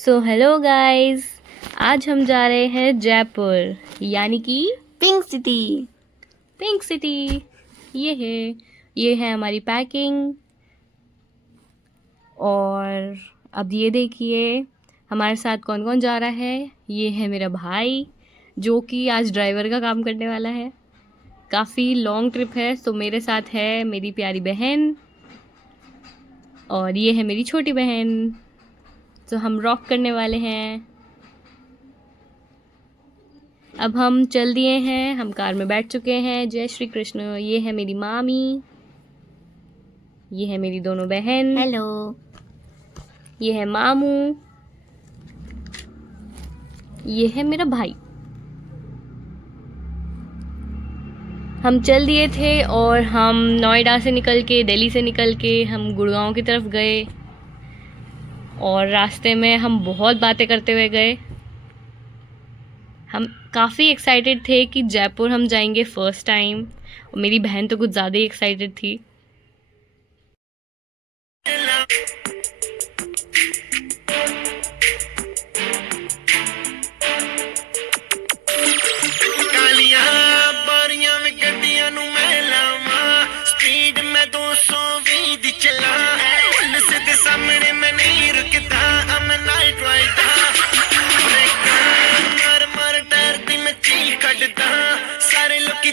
So hello guys, आज हम जा रहे हैं जयपुर, यानी कि पिंक सिटी। Pink city. ये है हमारी पैकिंग। और अब ये देखिए हमारे साथ कौन कौन जा रहा है। ये है मेरा भाई जो कि आज ड्राइवर का काम करने वाला है। काफ़ी लॉन्ग ट्रिप है, तो मेरे साथ है मेरी प्यारी बहन और ये है मेरी छोटी बहन। तो हम रॉक करने वाले हैं। अब हम चल दिए हैं, हम कार में बैठ चुके हैं। जय श्री कृष्ण। ये है मेरी मामी, ये है मेरी दोनों बहन, हेलो। ये है मामू, ये है मेरा भाई। हम चल दिए थे और हम नोएडा से निकल के, दिल्ली से निकल के हम गुड़गांव की तरफ गए। और रास्ते में हम बहुत बातें करते हुए गए। हम काफ़ी एक्साइटेड थे कि जयपुर हम जाएंगे फ़र्स्ट टाइम, और मेरी बहन तो कुछ ज़्यादा ही एक्साइटेड थी।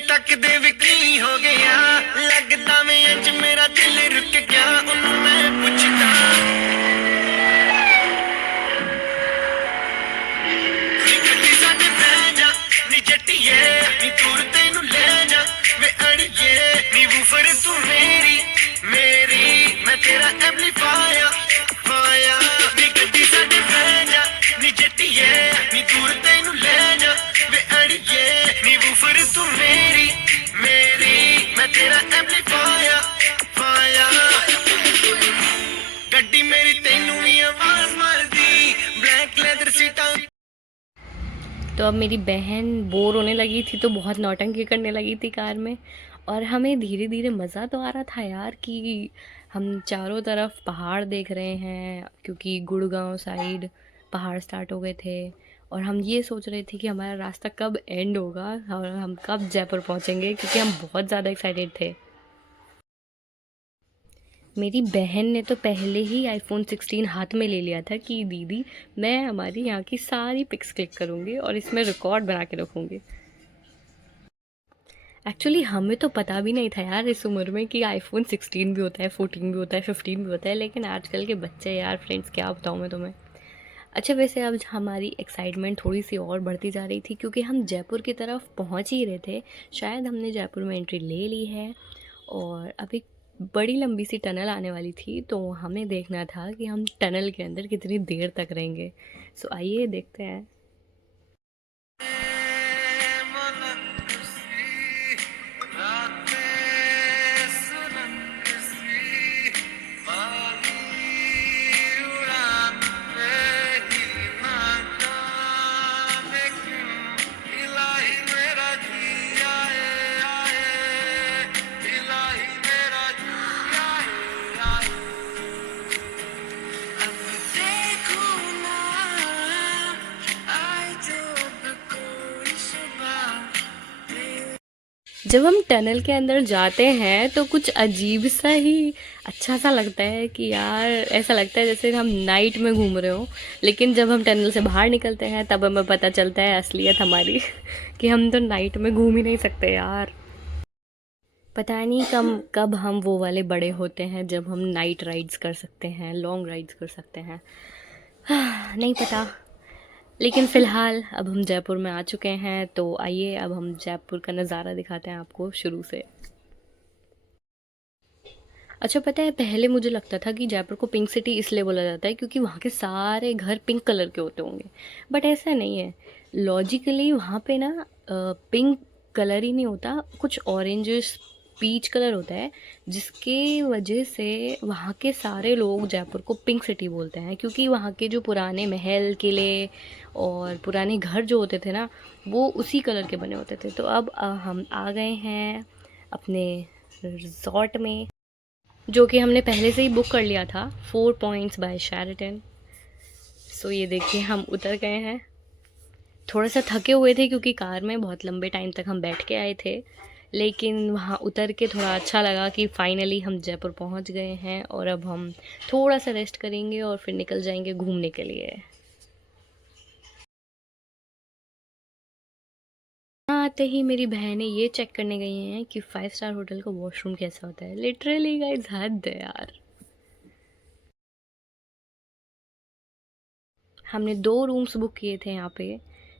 तकदे वे की हो गया लगदा मैं अज मेरा दिल रुक गया उन्हों मैं पुछदा निकटी साडे बह जा नी जट्टिए नी दूर तेनू ले जा वे अड़िए नी वूफर तू मेरी मैं तेरा एम्पलीफायर फाया निकटी साडे बह जा नी जट्टिए नी दूर तेनू ले जा वे अड़िए नी वूफर तू मेरी मैं तेरा एम्पलीफायर फाया गड्डी मेरी तेनू भी आवाज मारदी ब्लैक लेदर सीटा। तो अब मेरी बहन बोर होने लगी थी तो बहुत नौटंकी करने लगी थी कार में। और हमें धीरे धीरे मज़ा तो आ रहा था यार कि हम चारों तरफ पहाड़ देख रहे हैं, क्योंकि गुड़गांव साइड पहाड़ स्टार्ट हो गए थे। और हम ये सोच रहे थे कि हमारा रास्ता कब एंड होगा और हम कब जयपुर पहुंचेंगे, क्योंकि हम बहुत ज़्यादा एक्साइटेड थे। मेरी बहन ने तो पहले ही आईफोन 16 हाथ में ले लिया था कि दीदी मैं हमारी यहाँ की सारी पिक्स क्लिक करूँगी और इसमें रिकॉर्ड बना के रखूँगी। एक्चुअली हमें तो पता भी नहीं था यार इस उम्र में कि आईफोन 16 भी होता है, 14 भी होता है, 15 भी होता है। लेकिन आजकल के बच्चे यार, फ्रेंड्स, क्या बताऊँ मैं तुम्हें। अच्छा, वैसे अब हमारी एक्साइटमेंट थोड़ी सी और बढ़ती जा रही थी क्योंकि हम जयपुर की तरफ पहुँच ही रहे थे। शायद हमने जयपुर में एंट्री ले ली है और अभी बड़ी लंबी सी टनल आने वाली थी, तो हमें देखना था कि हम टनल के अंदर कितनी देर तक रहेंगे। सो आइए देखते हैं। जब हम टनल के अंदर जाते हैं तो कुछ अजीब सा ही अच्छा सा लगता है कि यार, ऐसा लगता है जैसे हम नाइट में घूम रहे हो। लेकिन जब हम टनल से बाहर निकलते हैं तब हमें पता चलता है असलियत हमारी कि हम तो नाइट में घूम ही नहीं सकते यार। पता नहीं कब हम वो वाले बड़े होते हैं जब हम नाइट राइड्स कर सकते हैं, लॉन्ग राइड्स कर सकते हैं। नहीं पता। लेकिन फ़िलहाल अब हम जयपुर में आ चुके हैं, तो आइए अब हम जयपुर का नज़ारा दिखाते हैं आपको शुरू से। अच्छा, पता है पहले मुझे लगता था कि जयपुर को पिंक सिटी इसलिए बोला जाता है क्योंकि वहाँ के सारे घर पिंक कलर के होते होंगे। बट ऐसा नहीं है। लॉजिकली वहाँ पे ना पिंक कलर ही नहीं होता, कुछ ऑरेंजिश पीच कलर होता है, जिसके वजह से वहाँ के सारे लोग जयपुर को पिंक सिटी बोलते हैं। क्योंकि वहाँ के जो पुराने महल, किले और पुराने घर जो होते थे ना, वो उसी कलर के बने होते थे। तो अब हम आ गए हैं अपने रिजॉर्ट में, जो कि हमने पहले से ही बुक कर लिया था, 4 पॉइंट्स बाय शेराटन। सो ये देखिए हम उतर गए हैं। थोड़ा सा थके हुए थे क्योंकि कार में बहुत लंबे टाइम तक हम बैठ के आए थे, लेकिन वहाँ उतर के थोड़ा अच्छा लगा कि फाइनली हम जयपुर पहुँच गए हैं और अब हम थोड़ा सा रेस्ट करेंगे और फिर निकल जाएंगे घूमने के लिए। यहाँ आते ही मेरी बहनें ये चेक करने गई हैं कि 5 स्टार होटल का वॉशरूम कैसा होता है। लिटरली गाइस हद है यार। हमने 2 रूम्स बुक किए थे यहाँ पे,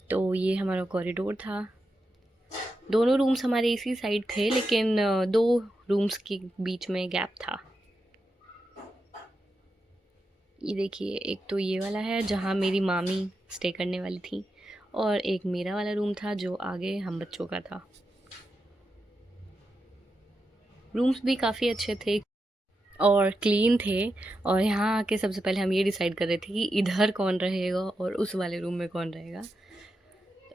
तो ये हमारा कॉरिडोर था। दोनों रूम्स हमारे इसी साइड थे, लेकिन 2 रूम्स के बीच में गैप था। ये देखिए, एक तो ये वाला है जहाँ मेरी मामी स्टे करने वाली थी, और एक मेरा वाला रूम था जो आगे हम बच्चों का था। रूम्स भी काफ़ी अच्छे थे और क्लीन थे, और यहाँ आके सबसे पहले हम ये डिसाइड कर रहे थे कि इधर कौन रहेगा और उस वाले रूम में कौन रहेगा।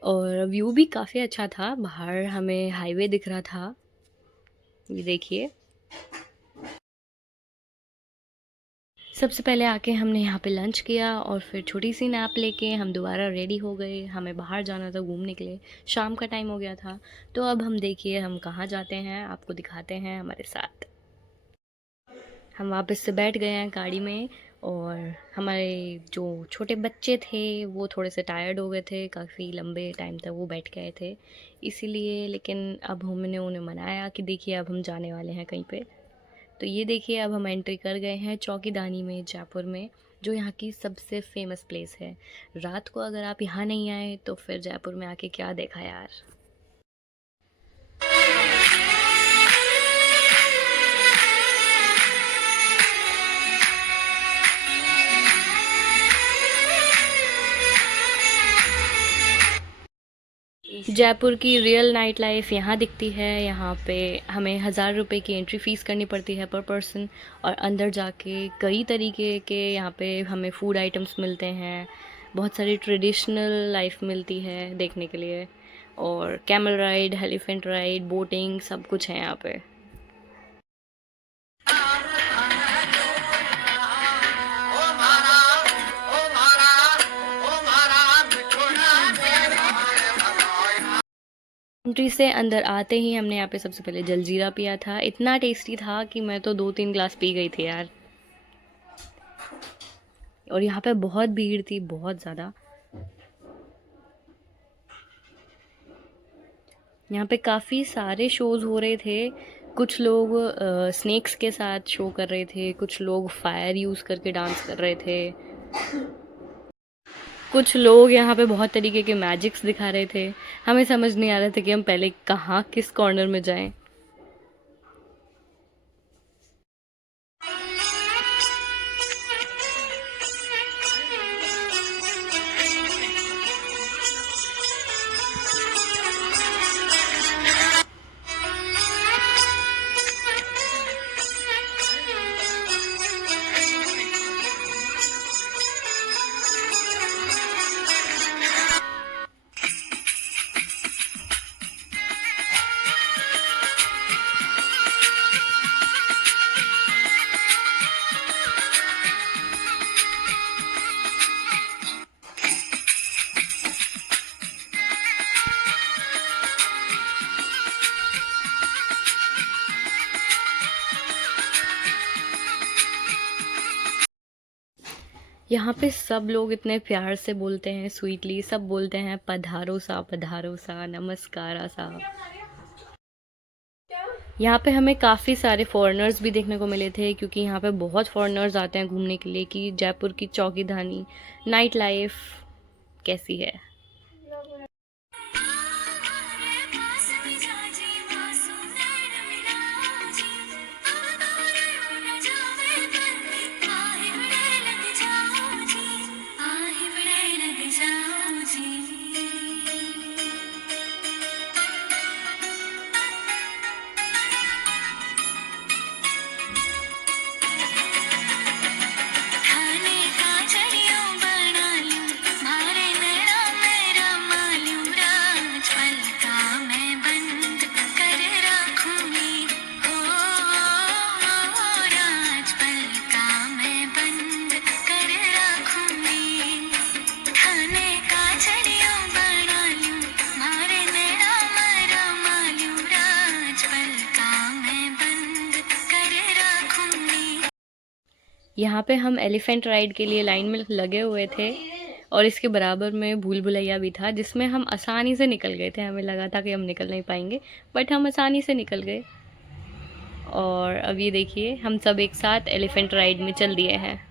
और व्यू भी काफ़ी अच्छा था, बाहर हमें हाईवे दिख रहा था। ये देखिए, सबसे पहले आके हमने यहाँ पे लंच किया और फिर छोटी सी नैप लेके हम दोबारा रेडी हो गए। हमें बाहर जाना था घूमने के लिए, शाम का टाइम हो गया था। तो अब हम देखिए हम कहाँ जाते हैं, आपको दिखाते हैं हमारे साथ। हम वापस से बैठ गए हैं गाड़ी में, और हमारे जो छोटे बच्चे थे वो थोड़े से टायर्ड हो गए थे, काफ़ी लंबे टाइम तक वो बैठ के आए थे इसीलिए। लेकिन अब हमने उन्हें मनाया कि देखिए अब हम जाने वाले हैं कहीं पे। तो ये देखिए अब हम एंट्री कर गए हैं चौकीदानी में, जयपुर में, जो यहाँ की सबसे फेमस प्लेस है। रात को अगर आप यहाँ नहीं आए तो फिर जयपुर में आके क्या देखा यार। जयपुर की रियल नाइट लाइफ यहाँ दिखती है। यहाँ पे हमें 1000 रुपये की एंट्री फ़ीस करनी पड़ती है पर पर्सन, और अंदर जाके कई तरीके के यहाँ पे हमें फूड आइटम्स मिलते हैं। बहुत सारी ट्रेडिशनल लाइफ मिलती है देखने के लिए, और camel ride, elephant ride, boating, सब कुछ है यहाँ पे। एंट्री से अंदर आते ही हमने यहाँ पे सबसे पहले जलजीरा पिया था। इतना टेस्टी था कि मैं तो 2-3 ग्लास पी गई थी यार। और यहाँ पे बहुत भीड़ थी, बहुत ज़्यादा। यहाँ पे काफ़ी सारे शोज़ हो रहे थे। कुछ लोग स्नेक्स के साथ शो कर रहे थे, कुछ लोग फायर यूज़ करके डांस कर रहे थे, कुछ लोग यहाँ पे बहुत तरीके के मैजिक्स दिखा रहे थे। हमें समझ नहीं आ रहा था कि हम पहले कहाँ किस कॉर्नर में जाएं। यहाँ पे सब लोग इतने प्यार से बोलते हैं, स्वीटली सब बोलते हैं पधारो सा, नमस्कारा सा। यहाँ पे हमें काफ़ी सारे फॉरेनर्स भी देखने को मिले थे, क्योंकि यहाँ पे बहुत फॉरेनर्स आते हैं घूमने के लिए कि जयपुर की चौकीधानी नाइट लाइफ कैसी है। यहाँ पे हम एलिफेंट राइड के लिए लाइन में लगे हुए थे और इसके बराबर में भूल भुलैया भी था जिसमें हम आसानी से निकल गए थे। हमें लगा था कि हम निकल नहीं पाएंगे, बट हम आसानी से निकल गए। और अब ये देखिए हम सब एक साथ एलिफेंट राइड में चल दिए हैं।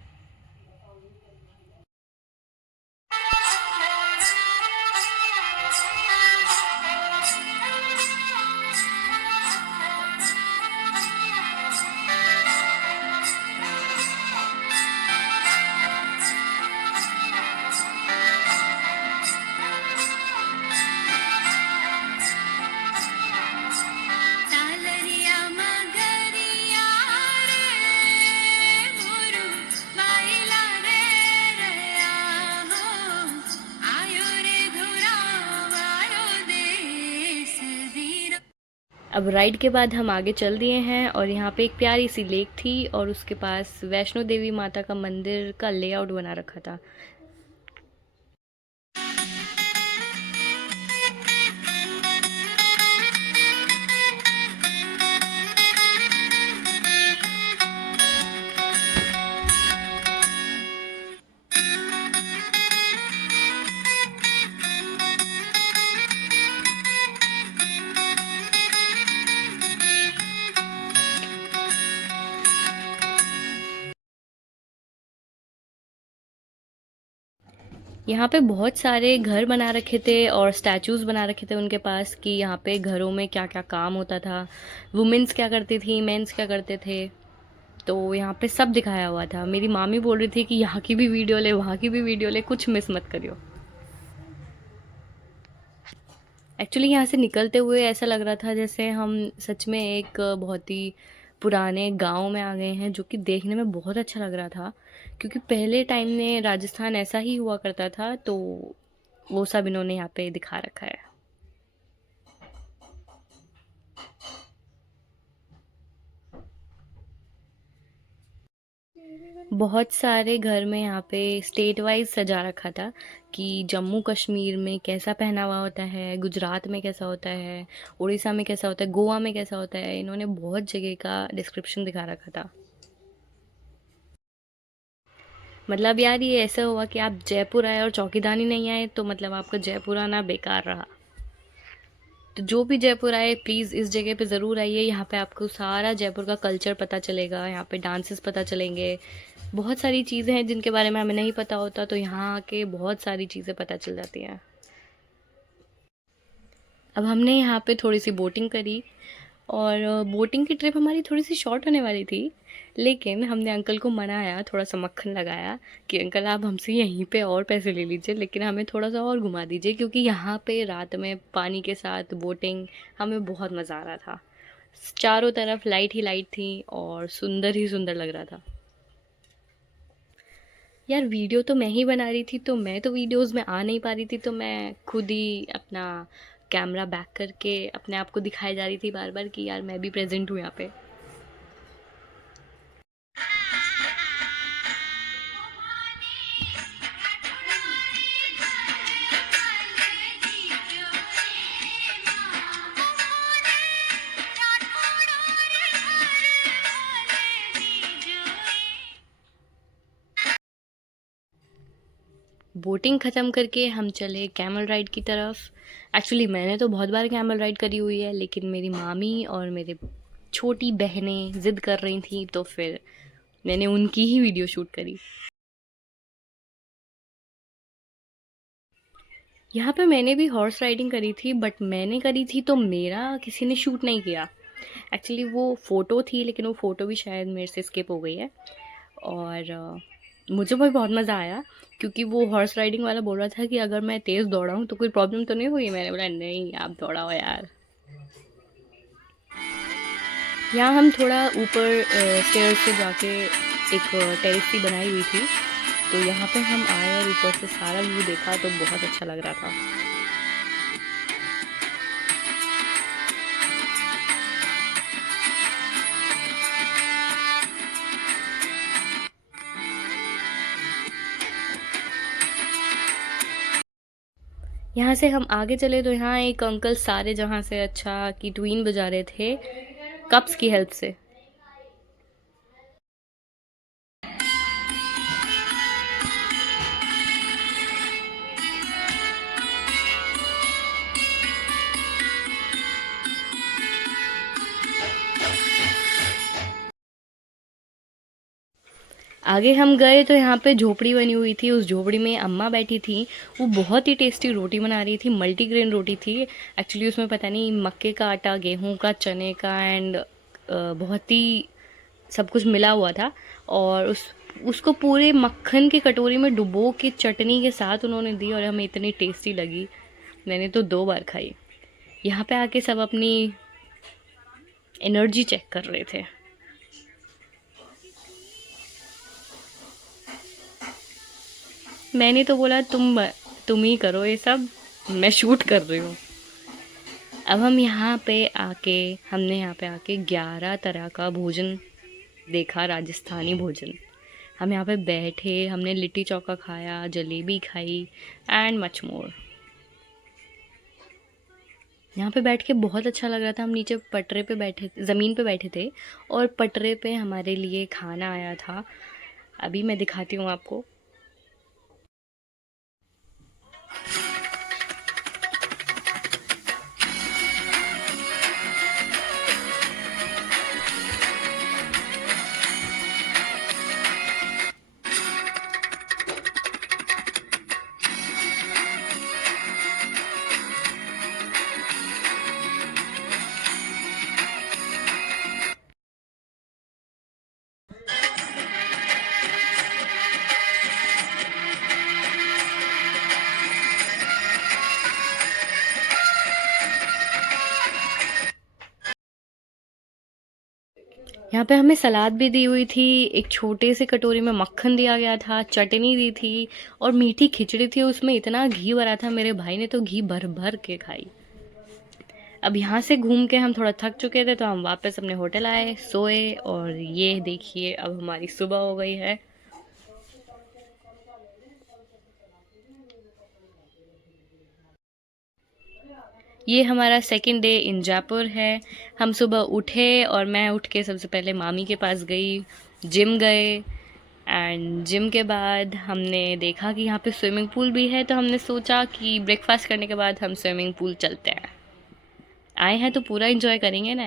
सालरिया मगरिया रे मोरू बाइला रे रया हो आयो रे धुरावारो देश वीर। अब राइड के बाद हम आगे चल दिए हैं और यहाँ पे एक प्यारी सी लेक थी और उसके पास वैष्णो देवी माता का मंदिर का लेआउट बना रखा था। यहाँ पे बहुत सारे घर बना रखे थे और स्टैचूज़ बना रखे थे उनके पास कि यहाँ पे घरों में क्या क्या काम होता था, वुमेन्स क्या करती थी, मेंस क्या करते थे। तो यहाँ पे सब दिखाया हुआ था। मेरी मामी बोल रही थी कि यहाँ की भी वीडियो ले, वहाँ की भी वीडियो ले, कुछ मिस मत करियो। एक्चुअली यहाँ से निकलते हुए ऐसा लग रहा था जैसे हम सच में एक बहुत ही पुराने गांव में आ गए हैं, जो कि देखने में बहुत अच्छा लग रहा था क्योंकि पहले टाइम में राजस्थान ऐसा ही हुआ करता था। तो वो सब इन्होंने यहाँ पे दिखा रखा है। बहुत सारे घर में यहाँ पे स्टेट वाइज सजा रखा था कि जम्मू कश्मीर में कैसा पहनावा होता है, गुजरात में कैसा होता है, उड़ीसा में कैसा होता है, गोवा में कैसा होता है। इन्होंने बहुत जगह का डिस्क्रिप्शन दिखा रखा था। मतलब यार ये ऐसा हुआ कि आप जयपुर आए और चौकीदानी नहीं आए तो मतलब आपका जयपुर आना बेकार रहा। तो जो भी जयपुर आए प्लीज़ इस जगह पे ज़रूर आइए। यहाँ पे आपको सारा जयपुर का कल्चर पता चलेगा, यहाँ पे डांसेस पता चलेंगे, बहुत सारी चीज़ें हैं जिनके बारे में हमें नहीं पता होता, तो यहाँ आके बहुत सारी चीज़ें पता चल जाती हैं। अब हमने यहाँ पे थोड़ी सी बोटिंग करी और बोटिंग की ट्रिप हमारी थोड़ी सी शॉर्ट होने वाली थी, लेकिन हमने अंकल को मनाया, थोड़ा सा मक्खन लगाया कि अंकल आप हमसे यहीं पे और पैसे ले लीजिए लेकिन हमें थोड़ा सा और घुमा दीजिए, क्योंकि यहाँ पे रात में पानी के साथ बोटिंग हमें बहुत मज़ा आ रहा था। चारों तरफ लाइट ही लाइट थी और सुंदर ही सुंदर लग रहा था। यार वीडियो तो मैं ही बना रही थी, तो मैं तो वीडियोस में आ नहीं पा रही थी, तो मैं खुद ही अपना कैमरा बैक करके अपने आप को दिखाई जा रही थी बार बार कि यार मैं भी प्रेजेंट हूँ यहाँ पे। बोटिंग ख़त्म करके हम चले कैमल राइड की तरफ। एक्चुअली मैंने तो बहुत बार कैमल राइड करी हुई है, लेकिन मेरी मामी और मेरे छोटी बहनें ज़िद कर रही थी तो फिर मैंने उनकी ही वीडियो शूट करी। यहाँ पे मैंने भी हॉर्स राइडिंग करी थी, बट मैंने करी थी तो मेरा किसी ने शूट नहीं किया। एक्चुअली वो फ़ोटो थी, लेकिन वो फ़ोटो भी शायद मेरे से स्किप हो गई है। और मुझे भी बहुत मज़ा आया क्योंकि वो हॉर्स राइडिंग वाला बोल रहा था कि अगर मैं तेज़ दौड़ाऊँ तो कोई प्रॉब्लम तो नहीं हुई। मैंने बोला नहीं, आप दौड़ाओ यार। यहाँ हम थोड़ा ऊपर स्टेयर से जाके एक टेरेस सी बनाई हुई थी, तो यहाँ पे हम आए और ऊपर से सारा व्यू देखा तो बहुत अच्छा लग रहा था। यहाँ से हम आगे चले तो यहाँ एक अंकल सारे जहाँ से अच्छा की ट्वीन बजा रहे थे कप्स की हेल्प से। आगे हम गए तो यहाँ पे झोपड़ी बनी हुई थी, उस झोपड़ी में अम्मा बैठी थी। वो बहुत ही टेस्टी रोटी बना रही थी, मल्टीग्रेन रोटी थी एक्चुअली। उसमें पता नहीं मक्के का आटा, गेहूं का, चने का एंड बहुत ही सब कुछ मिला हुआ था। और उसको पूरे मक्खन की कटोरी में डुबो के चटनी के साथ उन्होंने दी और हमें इतनी टेस्टी लगी, मैंने तो 2 बार खाई। यहाँ पे आके सब अपनी एनर्जी चेक कर रहे थे। मैंने तो बोला तुम ही करो ये सब, मैं शूट कर रही हूँ। अब हम हमने यहाँ पे आके 11 तरह का भोजन देखा, राजस्थानी भोजन। हम यहाँ पे बैठे, हमने लिट्टी चोखा खाया, जलेबी खाई एंड मच मोर। यहाँ पे बैठ के बहुत अच्छा लग रहा था। हम नीचे पटरे पे बैठे, ज़मीन पे बैठे थे और पटरे पे हमारे लिए खाना आया था। अभी मैं दिखाती हूँ आपको। यहाँ पे हमें सलाद भी दी हुई थी, एक छोटे से कटोरी में मक्खन दिया गया था, चटनी दी थी और मीठी खिचड़ी थी। उसमें इतना घी भरा था, मेरे भाई ने तो घी भर भर के खाई। अब यहाँ से घूम के हम थोड़ा थक चुके थे तो हम वापस अपने होटल आए, सोए और ये देखिए अब हमारी सुबह हो गई है। ये हमारा सेकंड डे इन जयपुर है। हम सुबह उठे और मैं उठ के सबसे पहले मामी के पास गई, जिम गए एंड जिम के बाद हमने देखा कि यहाँ पे स्विमिंग पूल भी है, तो हमने सोचा कि ब्रेकफास्ट करने के बाद हम स्विमिंग पूल चलते हैं। आए हैं तो पूरा एंजॉय करेंगे ना।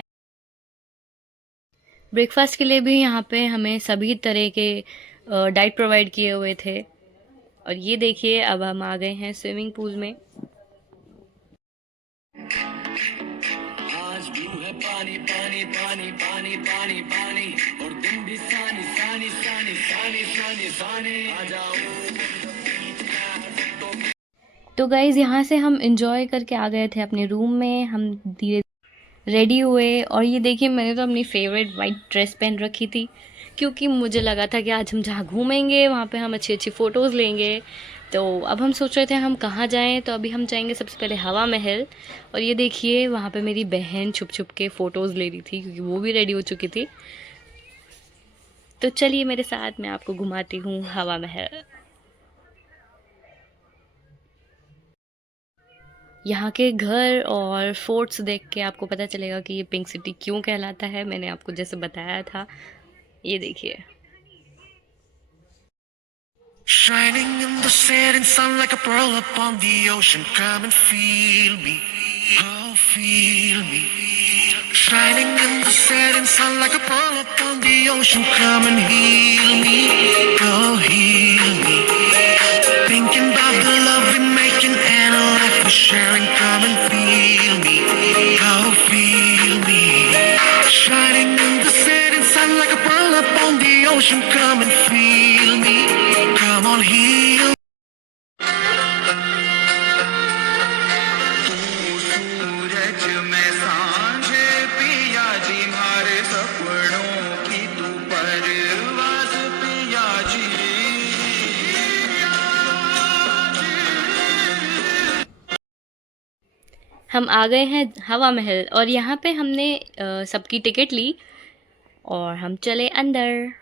ब्रेकफास्ट के लिए भी यहाँ पे हमें सभी तरह के डाइट प्रोवाइड किए हुए थे। और ये देखिए अब हम आ गए हैं स्विमिंग पूल में। आज ब्लू है पानी पानी पानी पानी पानी पानी और दिन भी सानी सानी सानी सानी सानी सानी आ जाओ। तो गाइज़ यहाँ से हम इंजॉय करके आ गए थे अपने रूम में। हम धीरे रेडी हुए और ये देखिए मैंने तो अपनी फेवरेट वाइट ड्रेस पहन रखी थी, क्योंकि मुझे लगा था कि आज हम जहाँ घूमेंगे वहाँ पे हम अच्छी अच्छी फ़ोटोज़ लेंगे। तो अब हम सोच रहे थे हम कहाँ जाएं, तो अभी हम जाएंगे सबसे पहले हवा महल। और ये देखिए वहाँ पे मेरी बहन छुप छुप के फ़ोटोज़ ले रही थी, क्योंकि वो भी रेडी हो चुकी थी। तो चलिए मेरे साथ, मैं आपको घुमाती हूँ हवा महल। यहाँ के घर और फोर्ट्स देख के आपको पता चलेगा कि ये पिंक सिटी क्यों कहलाता है, मैंने आपको जैसे बताया था। ये देखिए Shining in the setting sun like a pearl upon the ocean. Come and feel me, oh feel me. Shining in the setting sun like a pearl upon the ocean. Come and heal me, oh heal me. Thinking about the love we're making and a life we're sharing. Come and feel me, oh feel me. Shining in the setting sun like a pearl upon the ocean. Come and feel me. Come on, heal. सूरज में सांझे पिया जी, मारे सपनों की तू परवाज़ पिया जी। हम आ गए हैं हवा महल और यहाँ पे हमने सबकी टिकट ली और हम चले अंदर।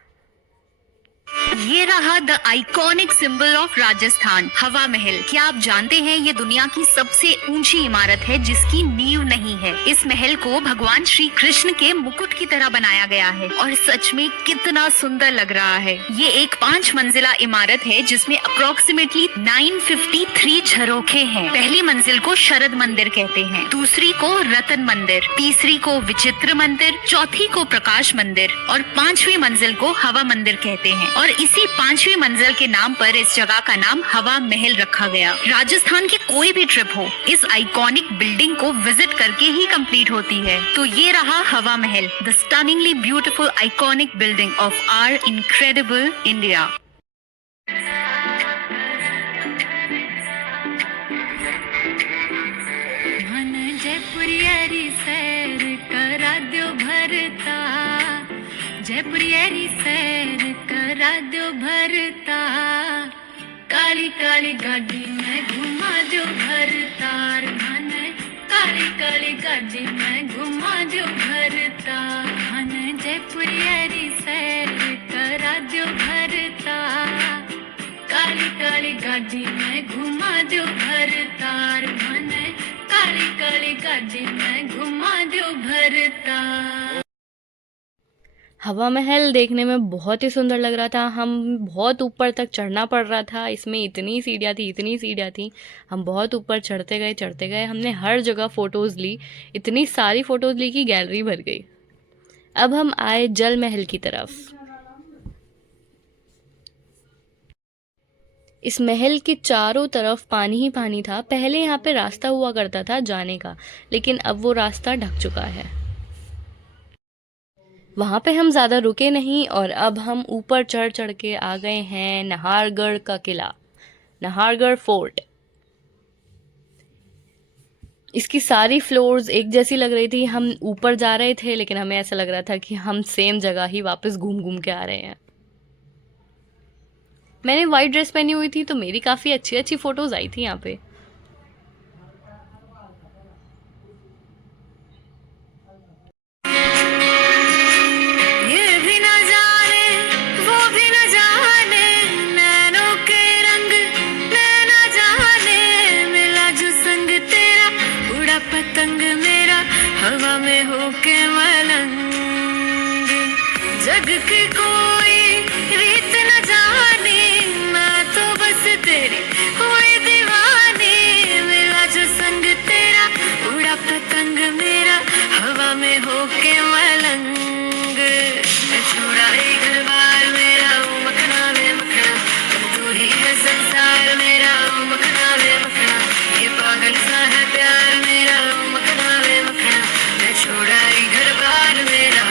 ये रहा the iconic symbol of Rajasthan, हवा महल। क्या आप जानते हैं ये दुनिया की सबसे ऊंची इमारत है जिसकी नींव नहीं है। इस महल को भगवान श्री कृष्ण के मुकुट की तरह बनाया गया है और सच में कितना सुंदर लग रहा है। ये एक 5 मंजिला इमारत है जिसमें अप्रोक्सीमेटली 953 झरोखे हैं। पहली मंजिल को शरद मंदिर कहते हैं, दूसरी को रतन मंदिर, तीसरी को विचित्र मंदिर, चौथी को प्रकाश मंदिर और 5वीं मंजिल को हवा मंदिर कहते हैं। और इसी 5वीं मंजिल के नाम पर इस जगह का नाम हवा महल रखा गया। राजस्थान की कोई भी ट्रिप हो, इस आइकॉनिक बिल्डिंग को विजिट करके ही कंप्लीट होती है। तो ये रहा Hawa Mahal, the stunningly beautiful iconic building of our incredible India. जयपुरियरी सैर करा दो भरता, जयपुरियरी सैर करा दो भरता, काली काली गाड़ी में घुमा दो भरतार, मन काली काली गाड़ी में घुमा दो भरता, मन जयपुरियरी सैर करा दो भरता, काली काली गाड़ी में घुमा दो भरतार, मन काली काली गाड़ी में घुमा दो भरता। हवा महल देखने में बहुत ही सुंदर लग रहा था। हम बहुत ऊपर तक चढ़ना पड़ रहा था। इसमें इतनी सीढ़ियाँ थी। हम बहुत ऊपर चढ़ते गए। हमने हर जगह फ़ोटोज़ ली, इतनी सारी फ़ोटोज़ ली कि गैलरी भर गई। अब हम आए जल महल की तरफ। इस महल के चारों तरफ पानी ही पानी था। पहले यहाँ पे रास्ता हुआ करता था जाने का, लेकिन अब वो रास्ता ढक चुका है। वहाँ पे हम ज़्यादा रुके नहीं और अब हम ऊपर चढ़ के आ गए हैं नाहरगढ़ का किला, नाहरगढ़ फोर्ट। इसकी सारी फ्लोर्स एक जैसी लग रही थी। हम ऊपर जा रहे थे लेकिन हमें ऐसा लग रहा था कि हम सेम जगह ही वापस घूम के आ रहे हैं। मैंने वाइट ड्रेस पहनी हुई थी तो मेरी काफ़ी अच्छी फ़ोटोज़ आई थी यहाँ पे। ये भी न जाने वो भी न जाने, नैनों के रंग नैना जाने, मिला जो संग तेरा उड़ा पतंग मेरा हवा में होके मलंग, जग की कोई रीत न जाने, मैं तो बस तेरी हुई दीवानी, मिला जो संग तेरा उड़ा पतंग मेरा हवा में होके मलंग, छोड़ा एक घर बार मेरा ओ मखना वे मखना, तू ही है संसार मेरा ओ मखना वे मखना, ये पागल सा है प्यार मेरा ओ मखना वे मखना, मैं छोड़ा एक घर बार मेरा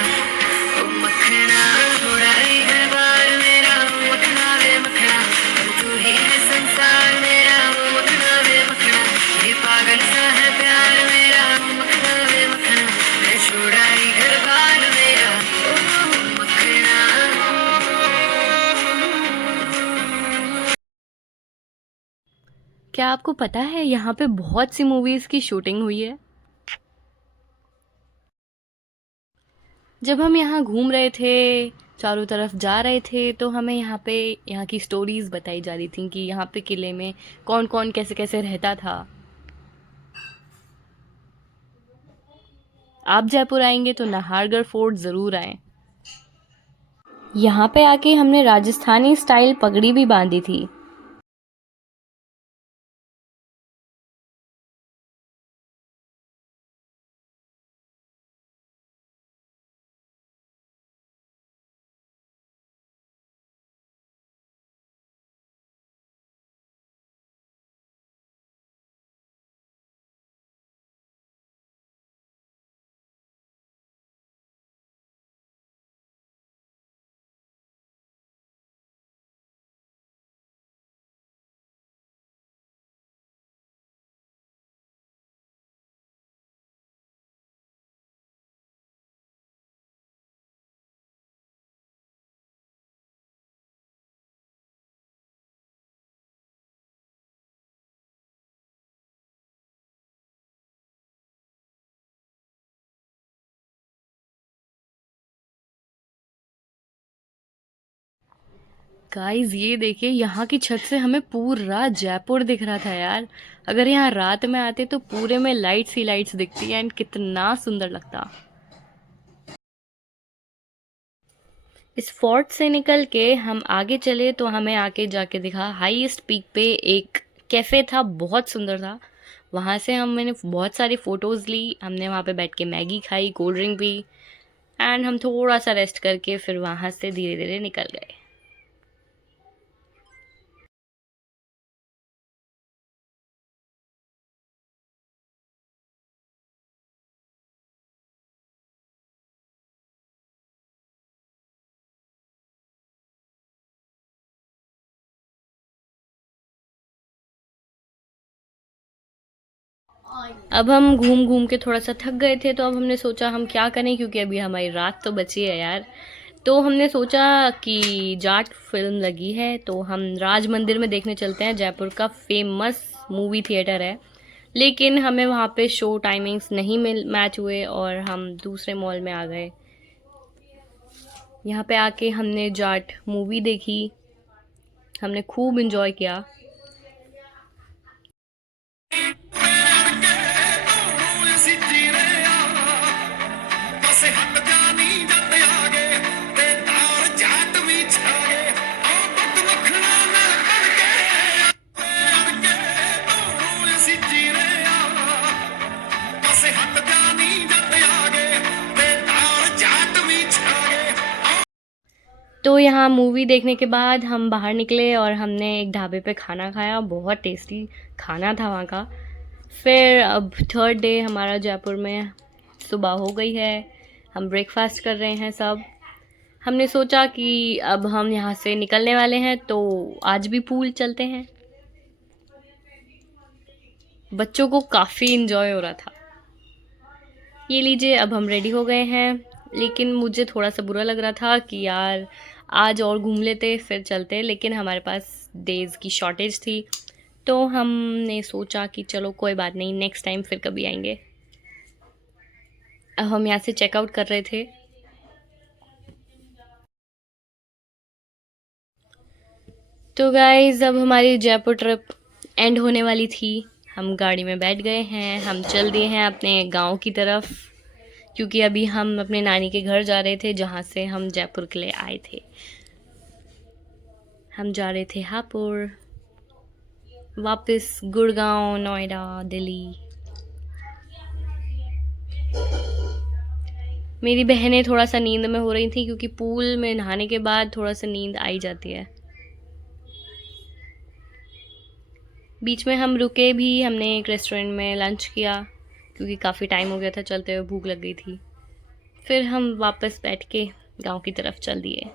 ओ मखना, छोड़ा एक घर बार मेरा ओ मखना वे मखना, तू ही है संसार मेरा ओ मखना वे मखना, ये पागल सा है प्यार मेरा ओ मखना वे मखना, मैं छोड़ा एक घर बार मेरा ओ मखना। क्या आपको पता है यहाँ पे बहुत सी मूवीज़ की शूटिंग हुई है? जब हम यहाँ घूम रहे थे, चारों तरफ जा रहे थे, तो हमें यहाँ की स्टोरीज़ बताई जा रही थी कि यहाँ पे किले में कौन कौन कैसे कैसे रहता था। आप जयपुर आएंगे तो नाहरगढ़ फोर्ट ज़रूर आएं। यहाँ पे आके हमने राजस्थानी स्टाइल पगड़ी भी बांधी थी। गाइस ये देखिए, यहाँ की छत से हमें पूरा जयपुर दिख रहा था यार। अगर यहाँ रात में आते तो पूरे में लाइट्स ही लाइट्स दिखती है एंड कितना सुंदर लगता। इस फोर्ट से निकल के हम आगे चले तो हमें आके जाके दिखा हाईएस्ट पीक पे एक कैफ़े था, बहुत सुंदर था। वहाँ से मैंने बहुत सारी फ़ोटोज़ ली। हमने वहाँ पे बैठ के मैगी खाई, कोल्ड ड्रिंक पी एंड हम थोड़ा सा रेस्ट करके फिर वहाँ से धीरे धीरे निकल गए। अब हम घूम घूम के थोड़ा सा थक गए थे, तो अब हमने सोचा हम क्या करें, क्योंकि अभी हमारी रात तो बची है यार। तो हमने सोचा कि जाट फिल्म लगी है तो हम राज मंदिर में देखने चलते हैं। जयपुर का फेमस मूवी थिएटर है, लेकिन हमें वहाँ पे शो टाइमिंग्स नहीं मैच हुए और हम दूसरे मॉल में आ गए। यहाँ पे आके हमने जाट मूवी देखी, हमने खूब इन्जॉय किया। तो यहाँ मूवी देखने के बाद हम बाहर निकले और हमने एक ढाबे पे खाना खाया, बहुत टेस्टी खाना था वहाँ का। फिर अब थर्ड डे हमारा जयपुर में सुबह हो गई है, हम ब्रेकफास्ट कर रहे हैं सब। हमने सोचा कि अब हम यहाँ से निकलने वाले हैं तो आज भी पूल चलते हैं। बच्चों को काफ़ी इन्जॉय हो रहा था। ये लीजिए, अब हम रेडी हो गए हैं, लेकिन मुझे थोड़ा सा बुरा लग रहा था कि यार आज और घूम लेते फिर चलते, लेकिन हमारे पास डेज़ की शॉर्टेज थी, तो हमने सोचा कि चलो कोई बात नहीं, नेक्स्ट टाइम फिर कभी आएंगे। अब हम यहाँ से चेकआउट कर रहे थे। तो गाइज़, अब हमारी जयपुर ट्रिप एंड होने वाली थी। हम गाड़ी में बैठ गए हैं, हम चल दिए हैं अपने गांव की तरफ, क्योंकि अभी हम अपने नानी के घर जा रहे थे जहाँ से हम जयपुर के लिए आए थे। हम जा रहे थे हापुड़, वापस गुड़गांव, नोएडा, दिल्ली। मेरी बहनें थोड़ा सा नींद में हो रही थी, क्योंकि पूल में नहाने के बाद थोड़ा सा नींद आई जाती है। बीच में हम रुके भी, हमने एक रेस्टोरेंट में लंच किया, क्योंकि काफ़ी टाइम हो गया था चलते हुए, भूख लग गई थी। फिर हम वापस बैठ के गांव की तरफ चल दिए।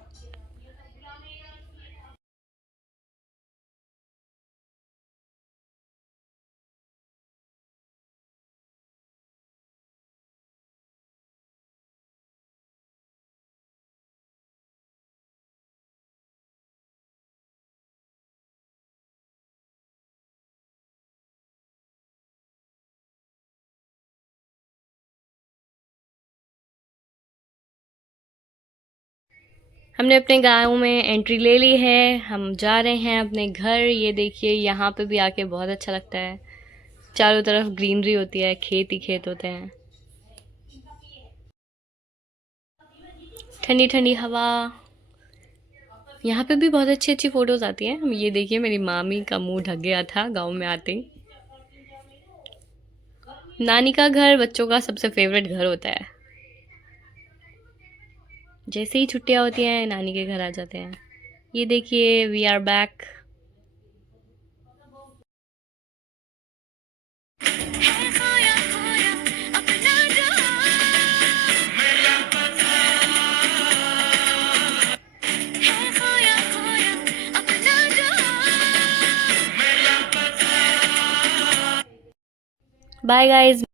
हमने अपने गांव में एंट्री ले ली है, हम जा रहे हैं अपने घर। ये देखिए, यहाँ पे भी आके बहुत अच्छा लगता है, चारों तरफ ग्रीनरी होती है, खेत ही खेत होते हैं, ठंडी ठंडी हवा। यहाँ पे भी बहुत अच्छी अच्छी फ़ोटोज़ आती हैं। ये देखिए, मेरी मामी का मुंह ढक गया था गांव में आते ही। नानी का घर बच्चों का सबसे फेवरेट घर होता है। जैसे ही छुट्टियाँ होती हैं नानी के घर आ जाते हैं। ये देखिए, we are back. Bye guys.